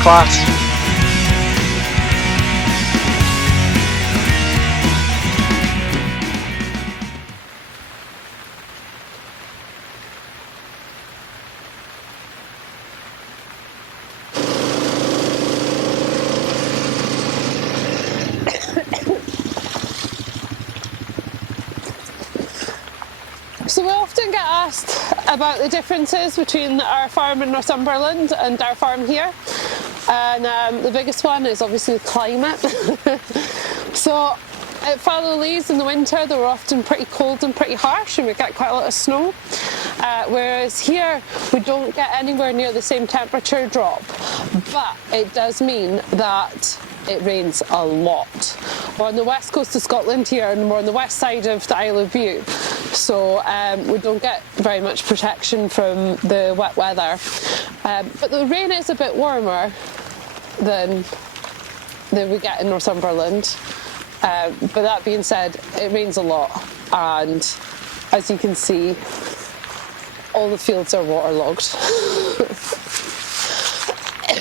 Class. So we often get asked about the differences between our farm in Northumberland and our farm here, and the biggest one is obviously the climate. So at Fallowlees in the winter they were often pretty cold and pretty harsh, and we get quite a lot of snow, whereas here we don't get anywhere near the same temperature drop, but it does mean that it rains a lot. We're on the west coast of Scotland here, and we're on the west side of the Isle of Bute, so we don't get very much protection from the wet weather. But the rain is a bit warmer than we get in Northumberland. But that being said, it rains a lot, and as you can see, all the fields are waterlogged.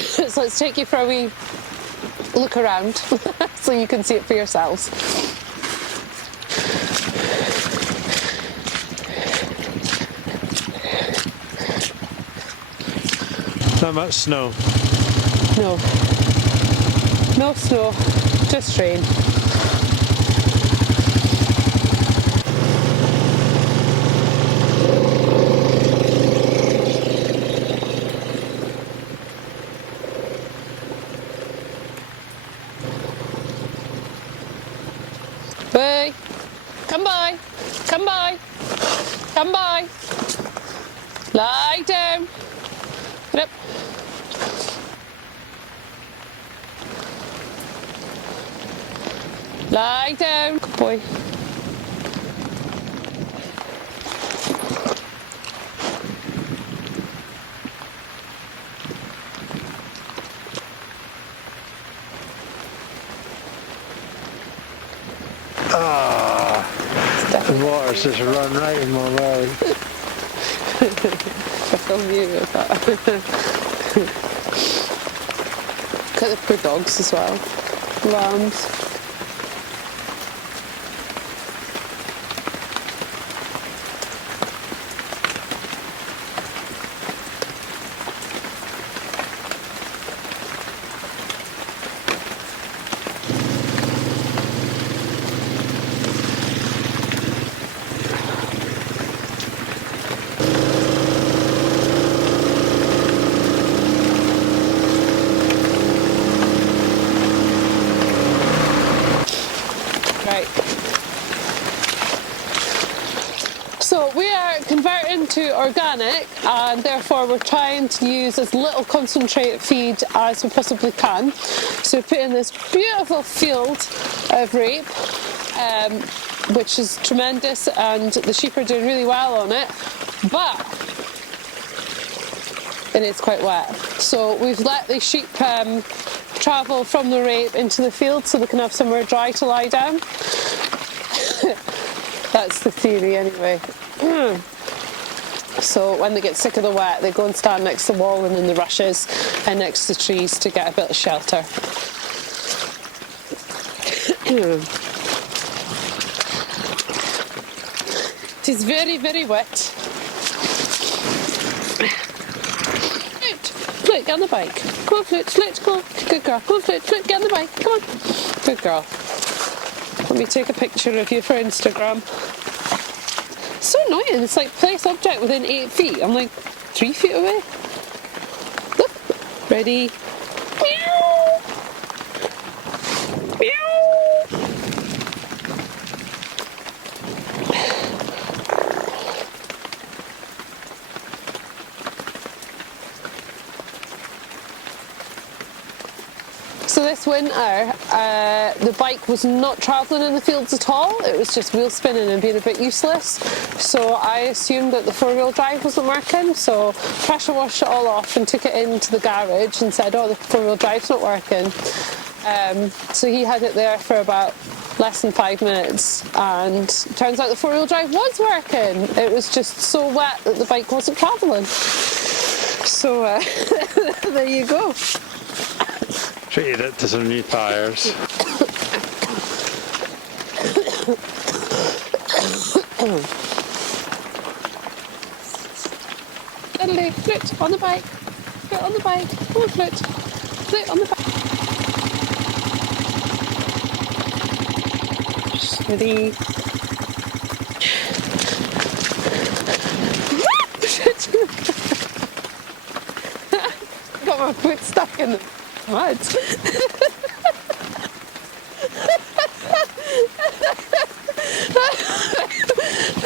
So let's take you for a wee look around so you can see it for yourselves. Not much snow. No. No snow, just rain. Hey, come by, come by, come by. Lie down. Get up. Lie down. Good boy. The water's just run right in my leg. I film you with that. Look at the poor dogs as well. Lambs. So we are converting to organic, and therefore we're trying to use as little concentrate feed as we possibly can. So we put in this beautiful field of rape, which is tremendous, and the sheep are doing really well on it, but it is quite wet. So we've let the sheep travel from the rape into the field so they can have somewhere dry to lie down. That's the theory anyway. So when they get sick of the wet, they go and stand next to the wall and in the rushes and next to trees to get a bit of shelter. It is very, very wet. Flute, get on the bike. Come on, Flute, go on. Good girl. Come on, Flute, get on the bike. Come on. Good girl. Let me take a picture of you for Instagram. It's so annoying. It's like place object within 8 feet. I'm like 3 feet away. Look. Ready. Meow. Meow. So this winter, the bike was not travelling in the fields at all. It was just wheel spinning and being a bit useless. So I assumed that the four-wheel drive wasn't working. So pressure washed it all off and took it into the garage and said, oh, the four-wheel drive's not working. So he had it there for about less than 5 minutes, and turns out the four-wheel drive was working. It was just so wet that the bike wasn't travelling. So there you go. Treated it to some new tyres. Diddly, Flute, on the bike. Flute on the bike. Come on, Flute. Flute on the bike. Steady. Got my foot stuck in the mud.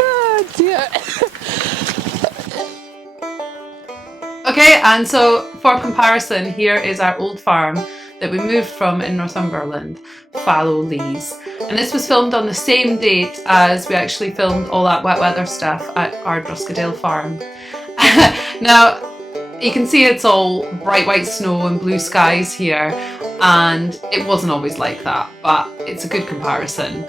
Oh dear. Okay, and so for comparison, here is our old farm that we moved from in Northumberland, Fallowlees. And this was filmed on the same date as we actually filmed all that wet weather stuff at our Droskadale farm. Now, you can see it's all bright white snow and blue skies here, and it wasn't always like that, but it's a good comparison.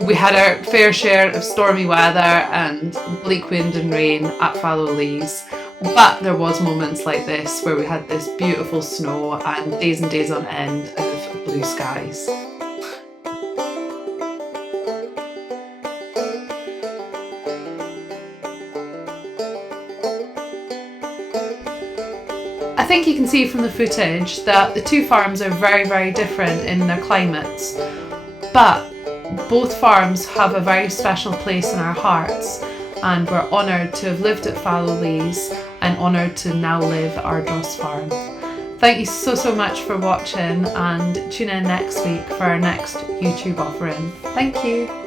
We had our fair share of stormy weather and bleak wind and rain at Fallowlees. But there was moments like this where we had this beautiful snow and days on end of blue skies. I think you can see from the footage that the two farms are very different in their climates, but both farms have a very special place in our hearts, and we're honoured to have lived at Fallowlees and honoured to now live at our Dross farm. Thank you so much for watching, and tune in next week for our next YouTube offering. Thank you.